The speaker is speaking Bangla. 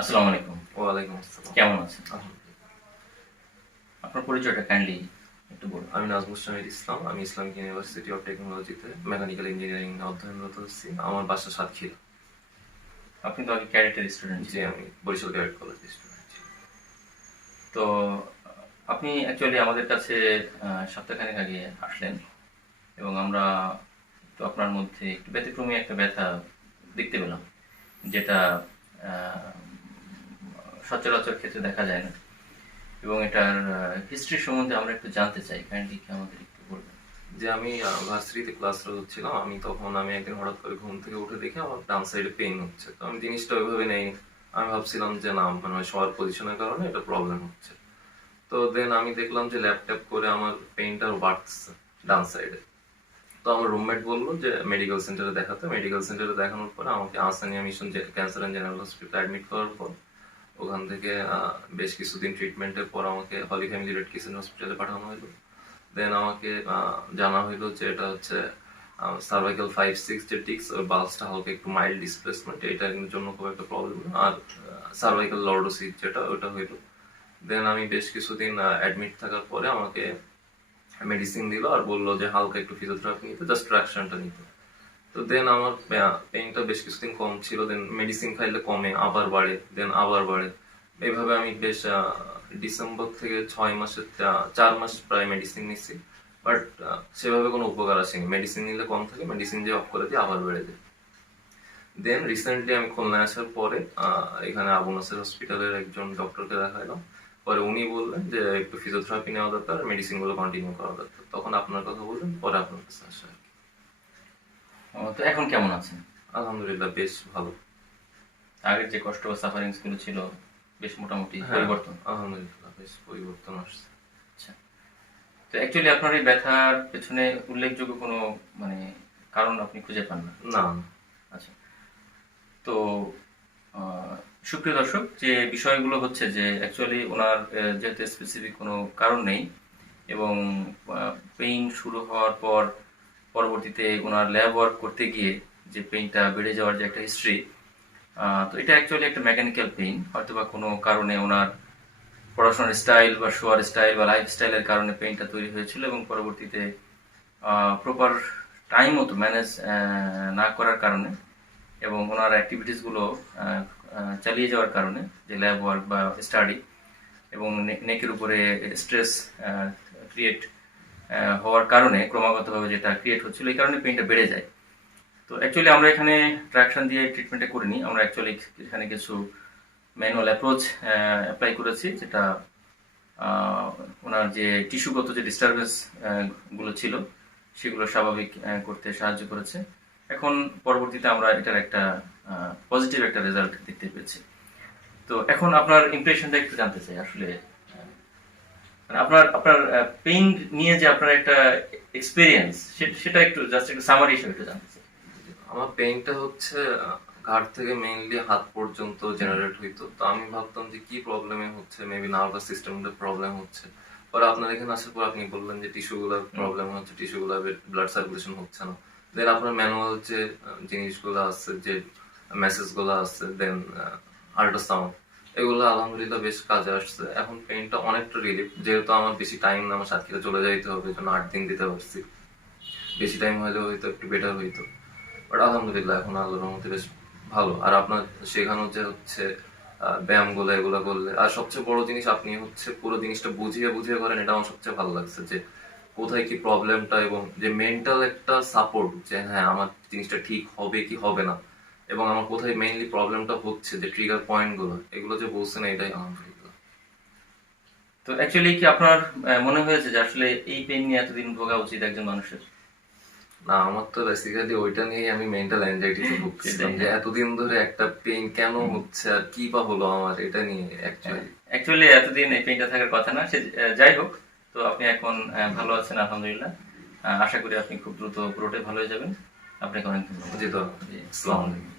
আসসালামু আলাইকুম। ওয়ালাইকুম আসসালাম। কেমন আছেন? আলহামদুলিল্লাহ। আপনার পরিচয়টা কাইন্ডলি একটু বলুন। আমি নাজমুস শাহিদ ইসলাম। আমি ইসলামিক ইউনিভার্সিটি অফ টেকনোলজিতে মেকানিক্যাল ইঞ্জিনিয়ারিং অধ্যয়নরত হচ্ছি। আমার বাসা সাতক্ষীরা। আপনি তো আগে ক্যাডেটের স্টুডেন্ট জি, ছিলেন। আমি বরিশাল ক্যাডেট কলেজ স্টুডেন্ট। তো আপনি অ্যাকচুয়ালি আমাদের কাছে সপ্তাহখানেক আগে আসলেন এবং আমরা তো আপনার মধ্যে একটু ব্যতিক্রমী একটা ব্যথা দেখতে পেলাম, যেটা আহ, সচরাচর ক্ষেত্রে দেখা যায় না, এবং এটার হিস্ট্রি সম্বন্ধে আমরা একটু জানতে চাই। কাইন্ডলি কি আমাদের একটু বলবেন? যে আমি ভার্সিটিতে ক্লাস হচ্ছিলাম, আমি একদিন হঠাৎ করে ঘুম থেকে উঠে দেখি আমার ডান সাইডে পেইন হচ্ছে। তো আমি জিনিসটা ওইভাবে নেইনি। আমি ভাবছিলাম যে না, মানে শোয়ার পজিশনের কারণে এটা প্রবলেম হচ্ছে। তো দেন আমি দেখলাম যে ল্যাপটপ করে আমার পেইনটা বাড়তেছে ডান সাইডে। তো আমার রুমমেট বললো যে মেডিকেল সেন্টারে দেখাতে। মেডিকেল সেন্টারে দেখানোর পরে আমাকে Asania mission cancer and general হসপিটালে অ্যাডমিট করার পর ওখান থেকে বেশ কিছুদিন ট্রিটমেন্টের পর আমাকে হলি ফ্যামিলি রেড ক্রিসেন্ট হসপিটালে পাঠানো হলো। দেন আমাকে জানা হইলো যে এটা হচ্ছে সার্ভাইকাল 5-6 যে ডিস্ক, ওই বাল্বসটা হালকা একটু মাইল্ড ডিসপ্লেসমেন্ট, এটার জন্য খুব একটা প্রবলেম না। আর সার্ভাইকাল লর্ডোসিস যেটা, ওটা হইলো। দেন আমি বেশ কিছুদিন অ্যাডমিট থাকার পরে আমাকে মেডিসিন দিল আর বললো যে হালকা একটু ফিজিওথেরাপি নিতে, জাস্ট ট্রাকশনটা নিতে। তো দেন আমার পেইনটা বেশ কিছুদিন কম ছিল। দেন মেডিসিন খাইলে কমে, আবার বাড়ে, দেন আবার বাড়ে। এইভাবে আমি বেশ ডিসেম্বর থেকে 6 মাসের 4 মাস প্রায় মেডিসিন নিচ্ছি। বাট সেভাবে কোনো উপকার আসেনি। মেডিসিন নিলে কম থাকে, মেডিসিন দিয়ে অফ করে দিয়ে আবার বেড়ে যায়। দেন রিসেন্টলি আমি খুলনায় আসার পরে এখানে আবু নাসের হসপিটালের একজন ডক্টরকে দেখাইলাম। পরে উনি বললেন যে একটু ফিজিওথেরাপি নেওয়া দরকার, মেডিসিনগুলো কন্টিনিউ করা দরকার। তখন আপনার কথা বললেন, পরে আপনার কাছে আসা আর কি। তো এখন কেমন আছেন? আলহামদুলিল্লাহ, বেশ ভালো। আগের যে কষ্ট বা সাফারিংস গুলো ছিল, বেশ মোটামুটি হ্যাঁ, পরিবর্তন? আলহামদুলিল্লাহ বেশ পরিবর্তন আসছে। আচ্ছা। তো অ্যাকচুয়ালি আপনার এই ব্যথার পেছনে উল্লেখযোগ্য কোনো মানে কারণ আপনি খুঁজে পান না? না। আচ্ছা। তো সুপ্রিয় দর্শক, যে বিষয়গুলো হচ্ছে যে অ্যাকচুয়ালি ওনার যেহেতু স্পেসিফিক কোনো কারণ নেই, এবং পেইন শুরু হওয়ার পর পরবর্তীতে ওনার ল্যাব ওয়ার্ক করতে গিয়ে যে পেইনটা বেড়ে যাওয়ার যে একটা হিস্ট্রি, তো এটা অ্যাকচুয়ালি একটা মেকানিক্যাল পেইন। হয়তো বা কোনো কারণে ওনার পড়াশোনার স্টাইল বা শোয়ার স্টাইল বা লাইফ স্টাইলের কারণে পেইনটা তৈরি হয়েছিল, এবং পরবর্তীতে প্রপার টাইম মতো ম্যানেজ না করার কারণে এবং ওনার অ্যাক্টিভিটিসগুলো চালিয়ে যাওয়ার কারণে, যে ল্যাব ওয়ার্ক বা স্টাডি, এবং নেকের উপরে স্ট্রেস ক্রিয়েট হওয়ার কারণে ক্রমাগতভাবে যেটা ক্রিয়েট হচ্ছিল, এই কারণে পেইনটা বেড়ে যায়। তো অ্যাকচুয়ালি আমরা এখানে ট্রাকশন দিয়ে ট্রিটমেন্টটা করিনি। আমরা অ্যাকচুয়ালি এখানে কিছু ম্যানুয়াল অ্যাপ্রোচ অ্যাপ্লাই করেছি, যেটা ওনার যে টিস্যুগত যে ডিস্টারবেন্স গুলো ছিল সেগুলো স্বাভাবিক করতে সাহায্য করেছে। এখন পরবর্তীতে আমরা এটার একটা পজিটিভ একটা রেজাল্ট দেখতে পেয়েছি। তো এখন আপনার ইমপ্রেশনটা একটু জানতে চাই আসলে, মানে আপনার আপনার পেইন নিয়ে যে আপনার একটা এক্সপিরিয়েন্স, সেটা একটু জাস্ট একটু সামারি হিসেবে একটু জানতে চাই। আমার পেইনটা হচ্ছে ঘাট থেকে মেইনলি হাত পর্যন্ত জেনারেট হইতো। তো আমি ভাবতাম যে কি প্রবলেমে হচ্ছে, মেবি নার্ভাস সিস্টেমের প্রবলেম হচ্ছে। পরে আপনার এখানে আসার পর আপনি বললেন যে টিস্যুগুলোর প্রবলেম হচ্ছে, টিস্যুগুলোর ব্লাড সার্কুলেশন হচ্ছে না। দেন আপনার ম্যানুয়াল যে জিনিসগুলো আছে, যে মেসেজগুলো আছে, দেন আল্ট্রাসাউন্ড, এগুলো আলহামদুলিল্লাহ বেশ কাজে আসছে। এখন পেইনটা অনেকটা রিলিফ। যেহেতু আমার বেশি টাইম না, আমার সাতক্ষীরা চলে যাইতে হবে, এই জন্য 8 দিন দিতে পারছি। বেশি টাইম হলে হয়তো একটু বেটার হইতো। বাট আলহামদুলিল্লাহ এখন আল্লাহর রহমতে বেশ ভালো। আর আপনার শেখানো যে হচ্ছে ব্যায়ামগুলো, এগুলো করলে, আর সবচেয়ে বড় জিনিস আপনি হচ্ছে পুরো জিনিসটা বুঝিয়ে বুঝিয়ে করেন, এটা আমার সবচেয়ে ভালো লাগছে। যে কোথায় কি প্রবলেমটা, এবং যে মেন্টাল একটা সাপোর্ট, যে হ্যাঁ আমার জিনিসটা ঠিক হবে কি হবে না, এবং আমার কোথায় মেইনলি প্রবলেমটা হচ্ছে, যে ট্রিগার পয়েন্টগুলো, এগুলো যে বলছেন, এটাই আলহামদুলিল্লাহ। তো অ্যাকচুয়ালি কি আপনার মনে হয়েছে যে আসলে এই পেইন নিয়ে এতদিন ভোগা উচিত একজন মানুষের? না, আমার তো বেসিক্যালি ওইটা নিয়ে আমি মেন্টাল অ্যাংজাইটিতে ভুগছিলাম, যে এতদিন ধরে একটা পেইন কেন হচ্ছে আর কি বা হলো আমার, এটা নিয়ে অ্যাকচুয়ালি। অ্যাকচুয়ালি এতদিন এই পেইনটা থাকার কথা না, সে যাই হোক। তো আপনি এখন ভালো আছেন আলহামদুলিল্লাহ। আশা করি আপনি খুব দ্রুত পুরোটাই ভালো হয়ে যাবেন। আপনাকে অনেক ধন্যবাদ। জি, তো জি, আসসালামু আলাইকুম।